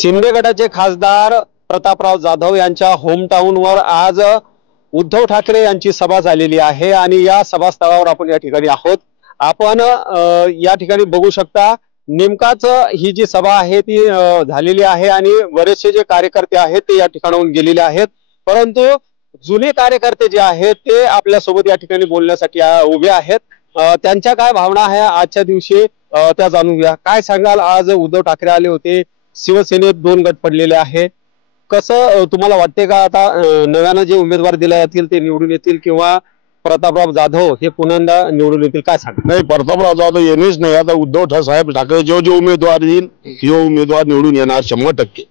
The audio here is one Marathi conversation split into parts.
शिंदे गटाचे खासदार प्रतापराव जाधव यांच्या होमटाऊनवर आज उद्धव ठाकरे यांची सभा झालेली आहे आणि या सभास्थळावर आपण या ठिकाणी आहोत। आपण या ठिकाणी बघू शकता नेमकाच ही जी सभा आहे ती झालेली आहे आणि बरेचसे जे कार्यकर्ते आहेत ते या ठिकाणाहून गेलेले आहेत, परंतु जुने कार्यकर्ते जे आहेत ते आपल्या सोबत या ठिकाणी बोलण्यासाठी उभे आहेत। त्यांच्या काय भावना आहे आजच्या दिवशी त्या जाणून घ्या। काय सांगाल, आज उद्धव ठाकरे आले होते, शिवसेनेत 2 गट पडलेले आहे, कसं तुम्हाला वाटते का आता नव्याने जे उमेदवार दिले जातील ते निवडून येतील किंवा प्रतापराव जाधव हे पुन्हा निवडून येतील? काय सांगा? नाही, प्रतापराव जाधव येणेच नाही। आता उद्धव साहेब ठाकरे जो उमेदवार येईल तो उमेदवार निवडून येणार 100%।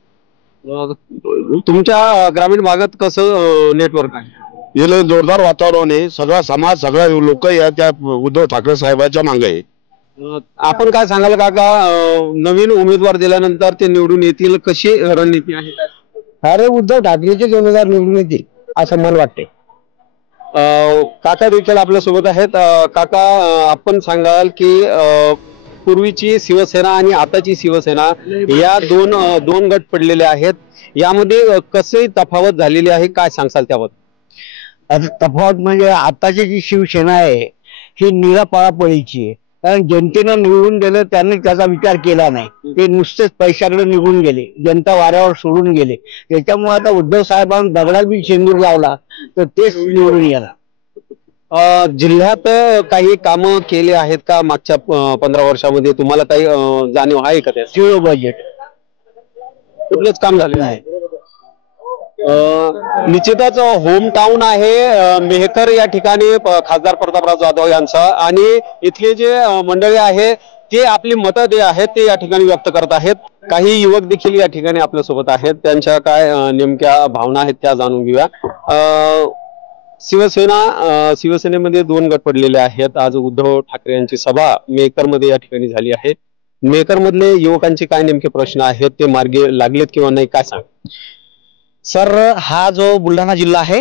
तुमच्या ग्रामीण भागात कसं नेटवर्क आहे? याला जोरदार वातावरण आहे, सगळा समाज सगळ्या लोक या त्या उद्धव ठाकरे साहेबांच्या मागे आहे। आपण काय सांगाल काका, नवीन उमेदवार दिल्यानंतर ते निवडून येतील, कशी रणनीती आहे? अरे उद्धव ठाकरेचे उमेदवार निवडून येतील असं मला वाटते। काका देखील आपल्या सोबत आहेत। काका, आपण सांगाल की पूर्वीची शिवसेना आणि आताची शिवसेना या दोन गट पडलेले आहेत, यामध्ये कसे तफावत झालेली आहे, काय सांगाल त्याबद्दल? आता तफावत म्हणजे आताची जी शिवसेना आहे ही निरा पळापळीची आहे, कारण जनतेनं निवडून गेलं त्यांनी त्याचा विचार केला नाही, ते नुसतेच पैशाकडे निघून गेले, जनता वाऱ्यावर सोडून गेले। त्याच्यामुळे आता उद्धव साहेबांनी दगडात बी शेंदूर लावला तर तेच निवडून येणार। जिल्ह्यात काही कामं केले आहेत का मागच्या 15 वर्षामध्ये? तुम्हाला काही जाणीव आहे का? झिरो बजेट, कुठलेच काम झाले नाही। निश्चितच होम टाउन आहे मेहकर या ठिकाणी खासदार प्रतापराव जाधव यांचा, आणि इथले जे मंडळी आहे ते आपली मतं जे आहेत ते या ठिकाणी व्यक्त करत आहेत। काही युवक देखील या ठिकाणी आपल्या सोबत आहेत, त्यांच्या काय नेमक्या भावना आहेत त्या जाणून घेऊया। शिवसेनेमध्ये 2 गट पडलेले आहेत। आज उद्धव ठाकरे यांची सभा मेहकर मध्ये या ठिकाणी झाली आहे। मेहकर मधले युवकांचे काय नेमके प्रश्न आहेत, ते मार्गी लागलेत किंवा नाही, काय सांग? सर, हा जो बुलढाणा जिल्हा आहे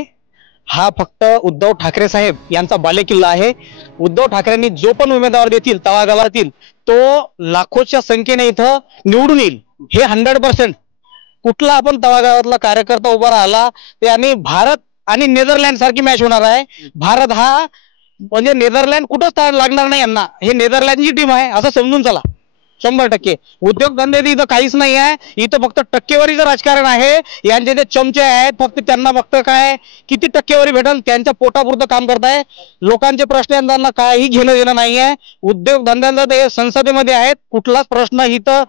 हा फक्त उद्धव ठाकरे साहेब यांचा बालेकिल्ला आहे। उद्धव ठाकरेंनी जो पण उमेदवार देतील तळागाळातील तो लाखोच्या संख्येने इथं निवडून येईल, हे 100%। कुठला आपण तळागाळातला कार्यकर्ता उभा राहिला त्याने भारत आणि नेदरलँड सारखी मॅच होणार आहे। भारत हा म्हणजे नेदरलँड कुठंच लागणार नाही यांना, हे नेदरलँडची टीम आहे असं समजून चला। 100% उद्योगधंदे इथं काहीच नाही आहे, इथं फक्त टक्केवारीचं राजकारण आहे। यांचे जे चमचे आहेत फक्त त्यांना फक्त काय किती टक्केवारी भेटल त्यांच्या पोटापुरतं काम करताय, लोकांचे प्रश्न यांना काही घेणं देणं नाही आहे। उद्योगधंद्यांचा ते संसदेमध्ये आहेत, कुठलाच प्रश्न इथं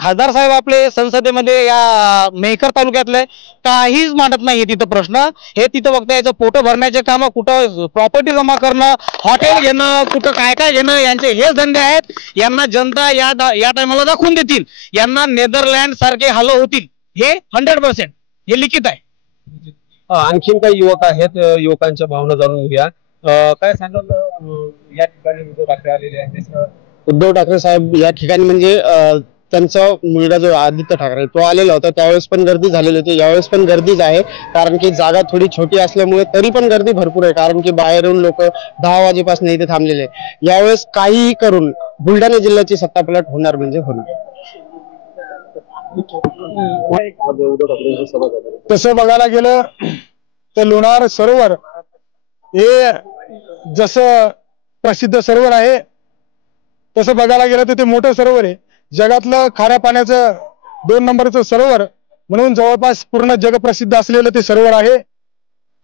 खासदार साहेब आपले संसदेमध्ये या मेहकर तालुक्यातले काहीच मांडत नाही तिथं प्रश्न। हे तिथं फक्त याचं पोट भरण्याचे काम, कुठं प्रॉपर्टी जमा करणं, हॉटेल घेणं, कुठं काय काय घेणं, यांचे हेच धंदे आहेत। यांना जनता या टायमाला दाखवून देतील यांना नेदरलँड सारखे हाल होतील, हे 100% हे लिखित आहे। आणखीन काही युवक आहेत, युवकांच्या भावना जाणून घ्या। काय सांगाल, या ठिकाणी उद्धव ठाकरे आलेले आहेत? उद्धव ठाकरे साहेब या ठिकाणी म्हणजे त्यांचा मुलगा जो आदित्य ठाकरे तो आलेला होता, त्यावेळेस पण गर्दी झालेली होती, यावेळेस पण गर्दीच आहे, कारण की जागा थोडी छोटी असल्यामुळे तरी पण गर्दी भरपूर आहे, कारण की बाहेरून लोक 10 वाजेपासून इथे थांबलेले। यावेळेस काहीही करून बुलढाणा जिल्ह्याची सत्तापालट होणार म्हणजे होणार। तसं बघायला गेलं तर लोणार सरोवर हे जसं प्रसिद्ध सरोवर आहे तसं बघायला गेलं तर ते मोठं सरोवर आहे, जगातलं खाऱ्या पाण्याचं 2 नंबरचं सरोवर म्हणून जवळपास पूर्ण जगप्रसिद्ध असलेलं ते सरोवर आहे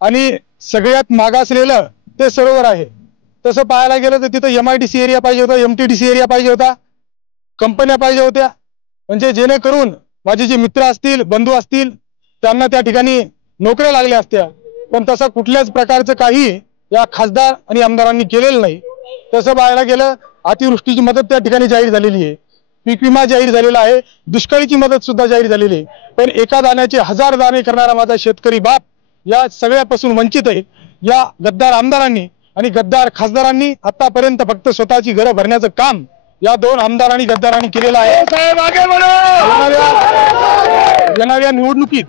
आणि सगळ्यात मागासलेलं ते सरोवर आहे। तसं पाहायला गेलं तर तिथं MIDC एरिया पाहिजे होता, MTDC एरिया पाहिजे होता, कंपन्या पाहिजे होत्या, म्हणजे जेणेकरून माझे जे मित्र असतील, बंधू असतील त्यांना त्या ठिकाणी नोकऱ्या लागल्या असत्या, पण तसं कुठल्याच प्रकारचं काही या खासदार आणि आमदारांनी केलेलं नाही। तसं पाहायला गेलं अतिवृष्टीची मदत त्या ठिकाणी जाहीर झालेली आहे, पीक विमा जाहीर झालेला आहे, दुष्काळीची मदत सुद्धा जाहीर झालेली आहे, पण एका दाण्याचे 1000 दाणे करणारा माझा शेतकरी बाप या सगळ्यापासून वंचित आहे। या गद्दार आमदारांनी आणि गद्दार खासदारांनी आतापर्यंत फक्त स्वतःची घरं भरण्याचं काम या 2 आमदारांनी गद्दारांनी केलेलं आहे। येणाऱ्या निवडणुकीत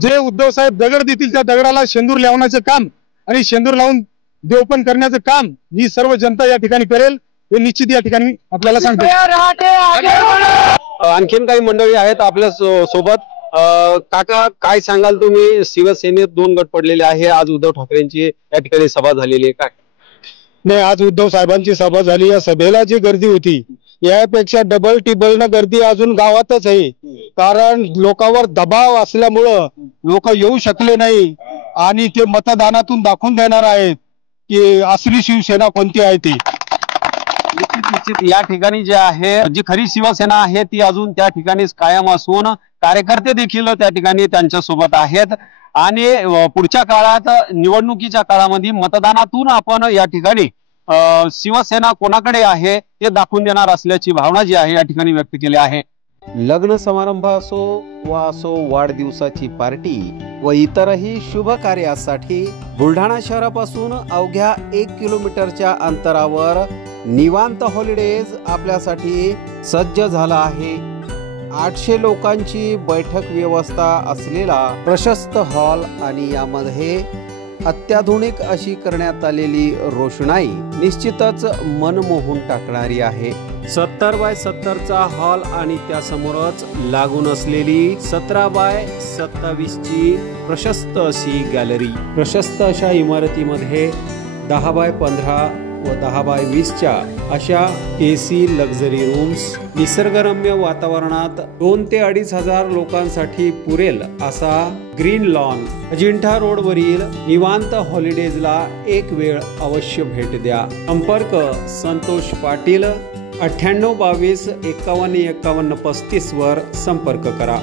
जे उद्धव साहेब दगड देतील त्या दगडाला शेंदूर लावण्याचं काम आणि शेंदूर लावून देवपण करण्याचं काम ही सर्व जनता या ठिकाणी करेल, हे निश्चित या ठिकाणी आपल्याला सांगतो। आणखीन काही मंडळी आहेत आपल्या सोबत. काका, काय सांगाल तुम्ही? शिवसेनेत 2 गट पडलेले आहे. आज उद्धव ठाकरेंची या ठिकाणी सभा झालेली आहे. काय नाही, आज उद्धव साहेबांची सभा झाली. या सभेला जी गर्दी होती यापेक्षा डबल टिबल न गर्दी अजून गावातच आहे. कारण लोकांवर दबाव असल्यामुळं लोक येऊ शकले नाही आणि ते मतदानातून दाखवून देणार आहेत की असली शिवसेना कोणती आहे ती. या ठिकाणी जे आहे, जी खरी शिवसेना आहे ती अजून त्या ठिकाणीच कायम असून कार्यकर्ते देखील त्या ठिकाणी त्यांच्या सोबत आहेत. आणि पुढच्या काळात निवडणुकीच्या काळामध्ये मतदानातून आपण या ठिकाणी शिवसेना कोणाकडे आहे ते दाखवून देणार असल्याची भावना जी आहे या ठिकाणी व्यक्त केली आहे. लग्न समारंभ असो वा वाढदिवसाची पार्टी व इतरही शुभ कार्यासाठी बुलढाणा शहरापासून अवघ्या 1 किलोमीटरच्या अंतरावर निवांत हॉलिडेज आपल्यासाठी सज्ज झाला आहे. 800 लोकांची बैठक व्यवस्था असलेला प्रशस्त हॉल आणि यामध्ये अत्याधुनिक अशी करण्यात आलेली रोषणाई निश्चितच मन मोहून टाकणारी आहे. 70 बाय 70चा हॉल आणि त्यासमोरच लागून असलेली 17 बाय 27 ची प्रशस्त अशी गॅलरी. प्रशस्त अशा इमारतीमध्ये 10 बाय 15 व 10 बाय 20च्या अशा AC लक्झरी रूम्स, निसर्गरम्य वातावरणात 2 ते 2.5 हजार लोकांसाठी पुरेल असा ग्रीन लॉन. अजिंठा रोडवरील निवांत हॉलिडेजला एक वेळ अवश्य भेट द्या. संपर्क संतोष पाटील 98 22 51 51 35 वर संपर्क करा.